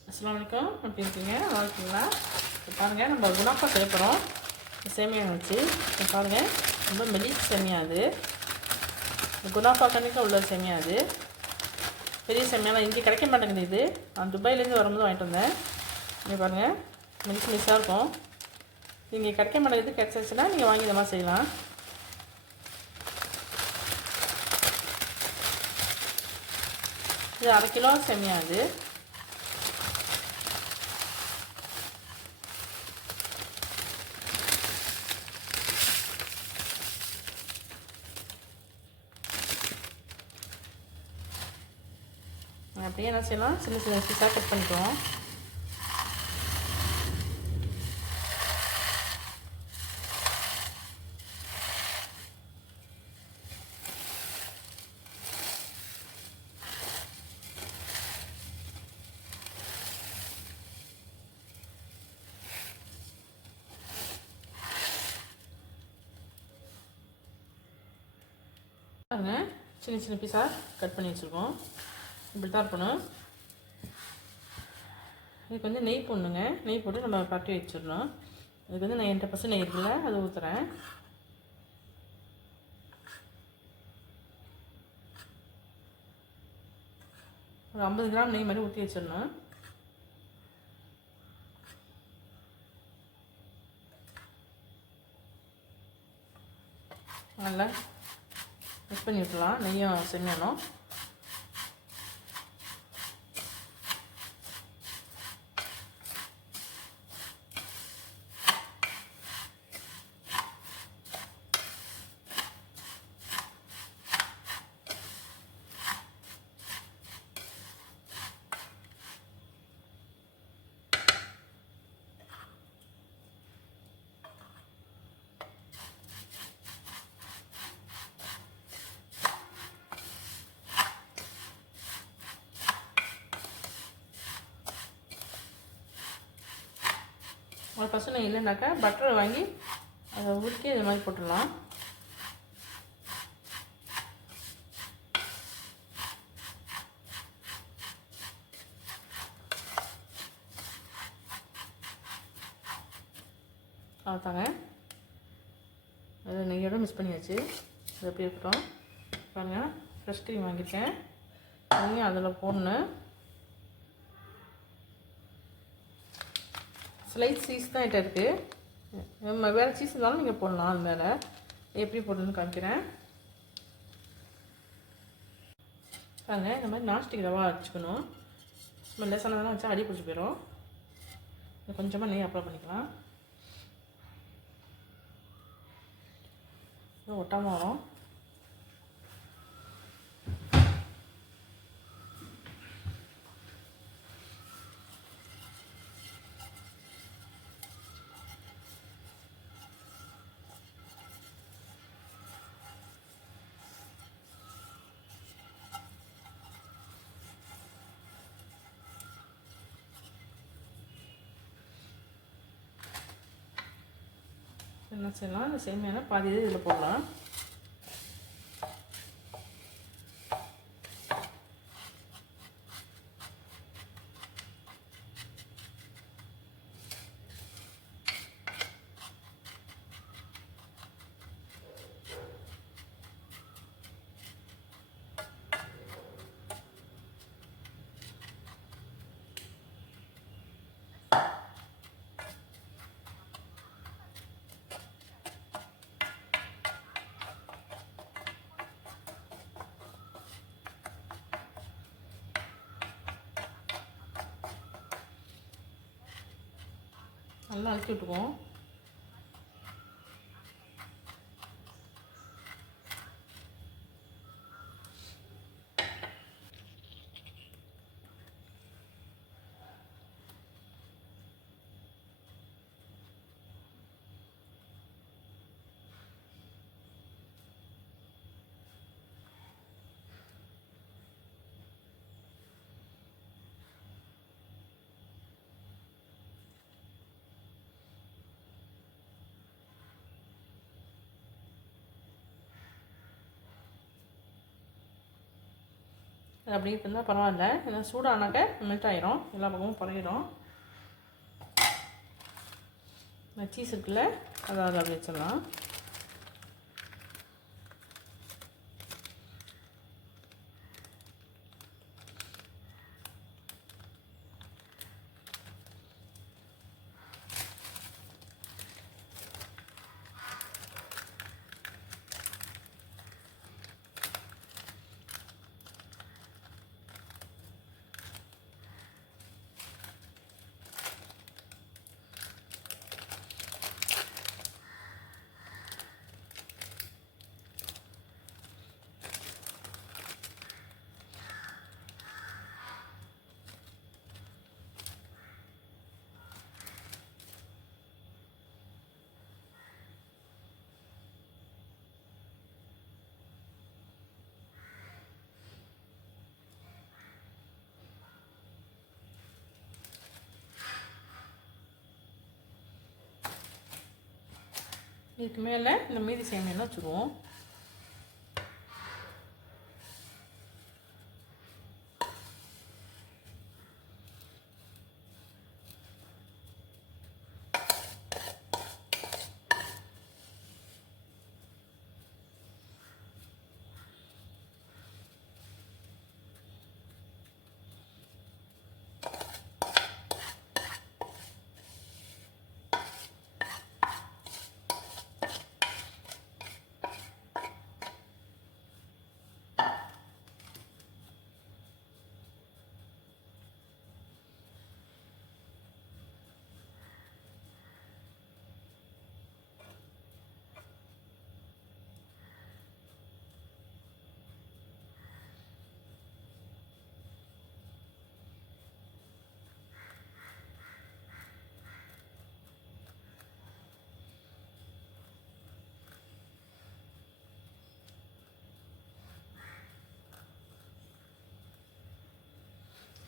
அஸ்லாம் வலைக்கம் எப்படி இருக்கீங்க? நல்லா இருக்கீங்களா? பாருங்கள் நம்ம குணப்பா சேர்க்குறோம் சேமியா வச்சு. இப்போ பாருங்கள் ரொம்ப மெலிஸ் சேமியா அது. குணாப்பா கண்ணிக்கு உள்ள சேமியா அது. பெரிய சேமியாலாம் இங்கே கிடைக்க மாட்டேங்குது இது. நான் துபாயிலேருந்து வரும்போது வாங்கிட்டு வந்தேன். இங்கே பாருங்கள் மெலிஸ் மிஸ்ஸாக இருக்கும். இங்கே கிடைக்க மாட்டேங்குது. கிடைச்சிச்சுன்னா நீங்கள் வாங்கி இந்த மாதிரி செய்யலாம். இது அரை கிலோ சேமியா அது. அப்படியே என்ன செய்யலாம்? சின்ன சின்ன பீஸாக கட் பண்ணிக்குவோம் பாருங்க. சின்ன சின்ன பீஸாக கட் பண்ணி வச்சுருக்கோம். இப்படி தான் இருக்கணும். இதுக்கு வந்து நெய் போடணுங்க. நெய் போட்டு நம்ம பரட்டி வச்சிடணும். இதுக்கு வந்து நான் என்கிட்ட பர்சன்ட் நெய் இருக்குல்ல அதை ஊற்றுறேன் ஒரு ஐம்பது கிராம் நெய் மாதிரி ஊற்றி வச்சிடணும். நல்லா மிக்ஸ் பண்ணி விட்டுலாம் நெய்யும் செஞ்சணும் ஒரு பசங்க இல்லைனாக்கா பட்டரை வாங்கி அதை ஊற்றி இது மாதிரி போட்டுடலாம். அவ்வளோதாங்க அதை நெய்யோட மிஸ் பண்ணியாச்சு. அது எப்படி இருக்கட்டும். பாருங்கள் ஃப்ரெஷ் க்ரீம் வாங்கியிருக்கேன். அதையும் அதில் போடணும். ஸ்லைட் சீஸ் தான் என்கிட்ட இருக்குது நம்ம வேறு சீஸ் இருந்தாலும் நீங்கள் போடலாம் அது மேலே. எப்படி போடணும்னு காமிக்கிறேன். பாருங்க இந்த மாதிரி நாஸ்டிக் ரவா வச்சுக்கணும் நம்ம லெசனாக வச்சா அடி பிடிச்சி போயிடும். கொஞ்சமாக நெய் அப்ளை பண்ணிக்கலாம். ஒட்டாமல் வரும். என்ன செய்யலாம்? இந்த சேமியான பாதி இது இதில் போடலாம். நல்லா அழுத்தி விட்டுக்குவோம். அப்படி அப்படியே இருந்தால் பரவாயில்ல. ஏன்னா சூடானாக்க மெல்ட் ஆயிரும். எல்லா பக்கமும் பழகிடும் இந்த சீஸ் இருக்குல்ல அதை அப்படி வச்சிடலாம். இதுக்கு மேலே இந்த மீதி சேமியெல்லாம் வச்சுருவோம்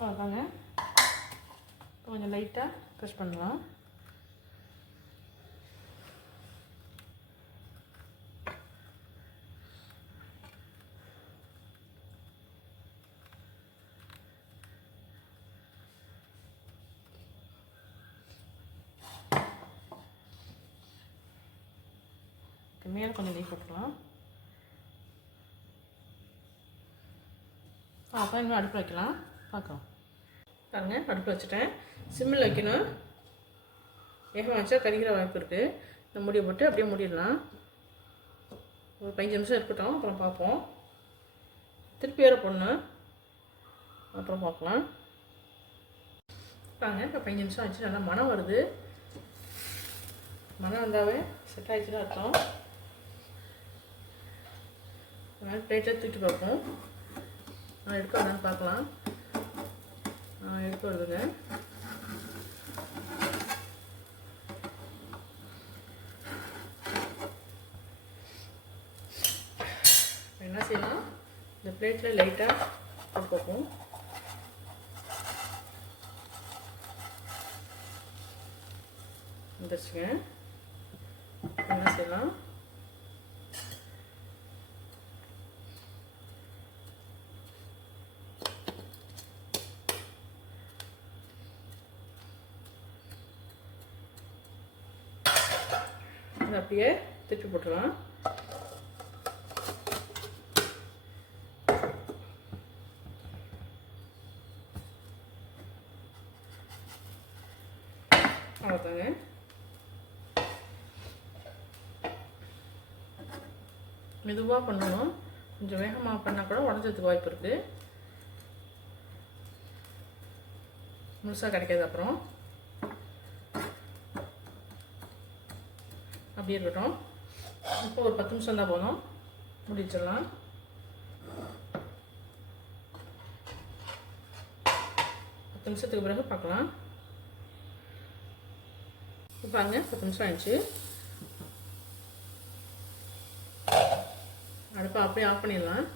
அவ்வளோதாங்க கொஞ்சம் லைட்டாக ப்ரெஷ் பண்ணலாம். மேலே கொஞ்சம் நெய் போட்டுக்கலாம் அப்போ இன்னும் அடுப்பில் வைக்கலாம். பார்க்கலாம். பாருங்க அடுப்பு வச்சுட்டேன். சிம்மில் வைக்கணும். வேகமாக வச்சா கறிக்கிற வாய்ப்பு இருக்குது இந்த முடியை போட்டு அப்படியே முடிடலாம். ஒரு பதினஞ்சு நிமிஷம் இருக்கட்டும் அப்புறம் பார்ப்போம். திருப்பி வேறு போடணும். அப்புறம் பார்க்கலாம். பாருங்க இப்போ பதினஞ்சு நிமிஷம் ஆச்சு. நல்லா மனம் வருது. மனம் வந்தாவே செட் ஆகிடுச்சுன்னு அர்த்தம். அதனால் பிளேட்டில் தூக்கி பார்ப்போம். நான் எடுக்க வேணான்னு பார்க்கலாம். எடுத்து வருதுங்க. என்ன செய்யலாம் இந்த பிளேட்டில் லைட்டாக போட்டு வந்துருச்சுங்க என்ன செய்யலாம்? அதை அப்படியே திருப்பி போட்டுடலாம். அவ்வளோதாங்க மெதுவாக பண்ணணும். கொஞ்சம் வேகமாக பண்ணால் கூட உடஞ்சதுக்கு வாய்ப்பு இருக்குது முழுசாக கிடைக்காது அப்புறம். அப்படியே இருக்கட்டும். இப்போ ஒரு பத்து நிமிஷம் தான் போகணும் முடிச்சிடலாம். பத்து நிமிஷத்துக்கு பிறகு பார்க்கலாம். இப்போ பாருங்க பத்து நிமிஷம் ஆயிடுச்சு. அடுப்பை அப்படியே ஆஃப் பண்ணிடலாம்.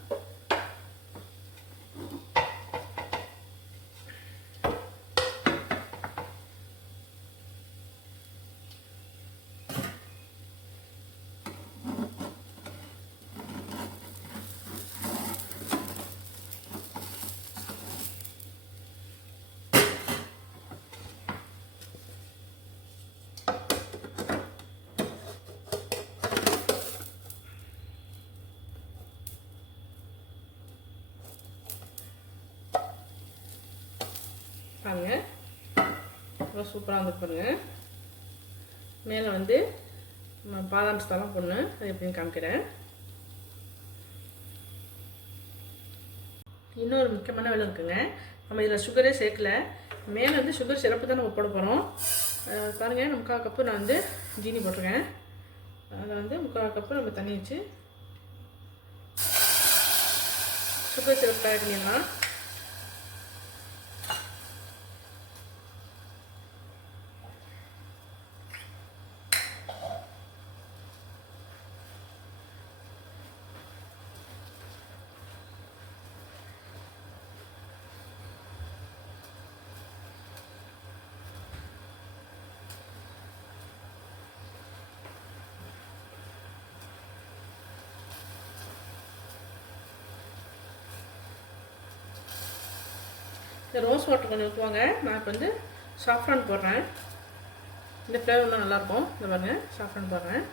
ரொம்ப சூப்பராக வந்து பாருங்க. மேலே வந்து நம்ம பாதாம் பிஸ்தாலாம் போடணும். அது எப்படின்னு காமிக்கிறேன். இன்னொரு முக்கியமான வேலை இருக்குங்க. நம்ம இதில் சுகரே சேர்க்கல. மேலே வந்து சுகர் சிறப்பு தான் நம்ம போட போகிறோம் பாருங்கள் முக்கால் கப்பு நான் வந்து ஜீனி போட்டிருக்கேன். அதை வந்து முக்கால் கப்பு நம்ம தண்ணி வச்சு சுகர் சிறப்பு தயார் பண்ணிடலாம். ரோஸ் வாட்டர் கொஞ்சம் ஊற்றுவாங்க நான் இப்போ வந்து சாஃப்ரான் போடுறேன். இந்த ஃப்ளேவர்லாம் நல்லாயிருக்கும் இந்த பாருங்க சாஃப்ரான் போடுறேன்.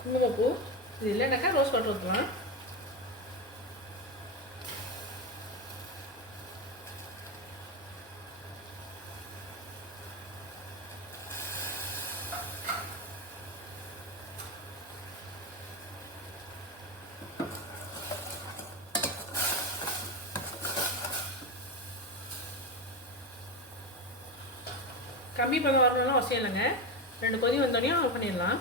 குங்குமப்பூ இது இல்லைனாக்கா ரோஸ் வாட்டர் ஊற்றுவேன் கம்மி பதம் வரணும்லாம் அவசியம் இல்லைங்க. ரெண்டு கொதி வந்தோடனே ஆஃப் பண்ணிடலாம்.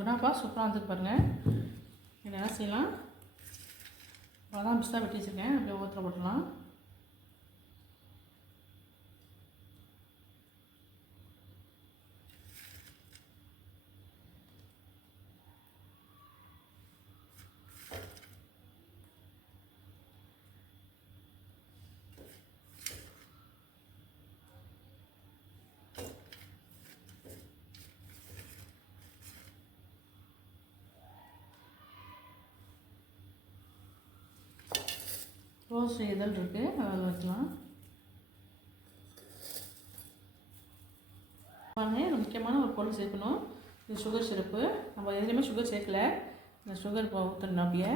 குணாப்பா சூப்பராக வந்துட்டு பாருங்கள் என்ன செய்யலாம். பாதாம் பிஸ்தா வெட்டி வச்சுருக்கேன். அப்படியே ஊற்ற போட்டுடலாம். ரோஸ் இதழ் இருக்குது அதில் வைக்கலாம் பாருங்க இது முக்கியமான ஒரு பொருள் சேர்க்கணும். இது சுகர் சிரப்பு நம்ம எதுலேயுமே சுகர் சேர்க்கல. இந்த சுகர் ஊற்றணும் அப்படியே.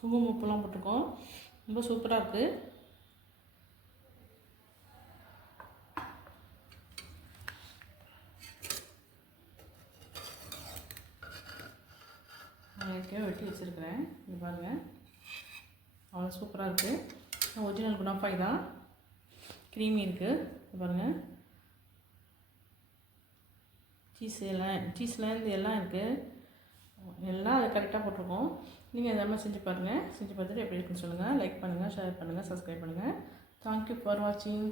குங்குமம் உப்புலாம் போட்டிருக்கோம். ரொம்ப சூப்பராக இருக்குது ஏற்கனவே வெட்டி வச்சுருக்கிறேன். இது பாருங்கள் அவ்வளோ சூப்பராக இருக்குது ஒரிஜினல் குணாப்பாய் தான். க்ரீமி இருக்குது இது பாருங்கள் சீஸ் எல்லாம் சீஸ்லேருந்து எல்லாம் இருக்குது எல்லாம் அது கரெக்டாக போட்டிருக்கோம். நீங்கள் இந்த மாதிரி செஞ்சு பாருங்கள் செஞ்சு பார்த்துட்டு எப்படி இருக்குன்னு சொல்லுங்கள் லைக் பண்ணுங்கள் ஷேர் பண்ணுங்கள் சப்ஸ்கிரைப் பண்ணுங்கள் தேங்க்யூ ஃபார் வாட்சிங்